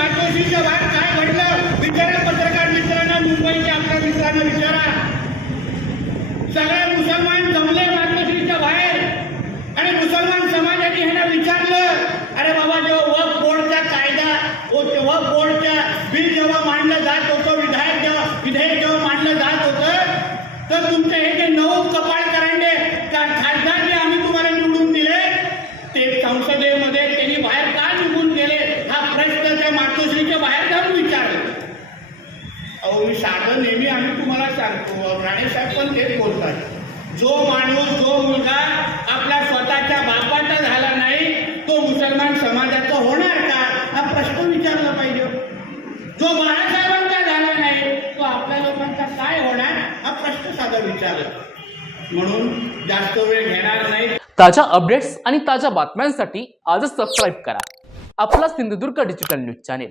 मातोश्रीच्या बाहेर काय घडलं? विचारा पत्रकार मित्रांना मुंबईच्या आपल्या मित्रांना विचारा. सगळे मुसलमान जमले मातोश्रीच्या बाहेर. आणि मुसलमान समाजाने ह्यांना विचारलं अरे बाबा जेव्हा वक्फ बोर्डचा कायदा हो, व वक्फ बोर्डच्या बिल जेव्हा मांडलं जात होतं विधायक जेव्हा विधेयक जेव्हा मांडलं जात होतं तर तुमचे हे जे नऊ कपाळ करांडे का खासदार जे आम्ही तुम्हाला निवडून दिले ते संसदेमध्ये त्यांनी बाहेर का निघून गेले हा प्रश्न त्या बाहेर जाऊन विचारलं. अहो मी साधं नेहमी आम्ही तुम्हाला सांगतो. राणेसाहेब पण तेच बोलतात. जो माणूस जो मुलगा आपल्या स्वतःच्या बापाचा झाला नाही तो मुसलमान समाजाचा होणार का? हा प्रश्न विचारला पाहिजे. जो बाळासाहेबांचा झाला नाही तो आपल्या लोकांचा काय होणार? हा प्रश्न साधा विचारला. म्हणून जास्त वेळ घेणार नाही. ताज्या अपडेट्स आणि ताज्या बातम्यांसाठी आजच सबस्क्राईब करा. आपला Sindhudurg digital news channel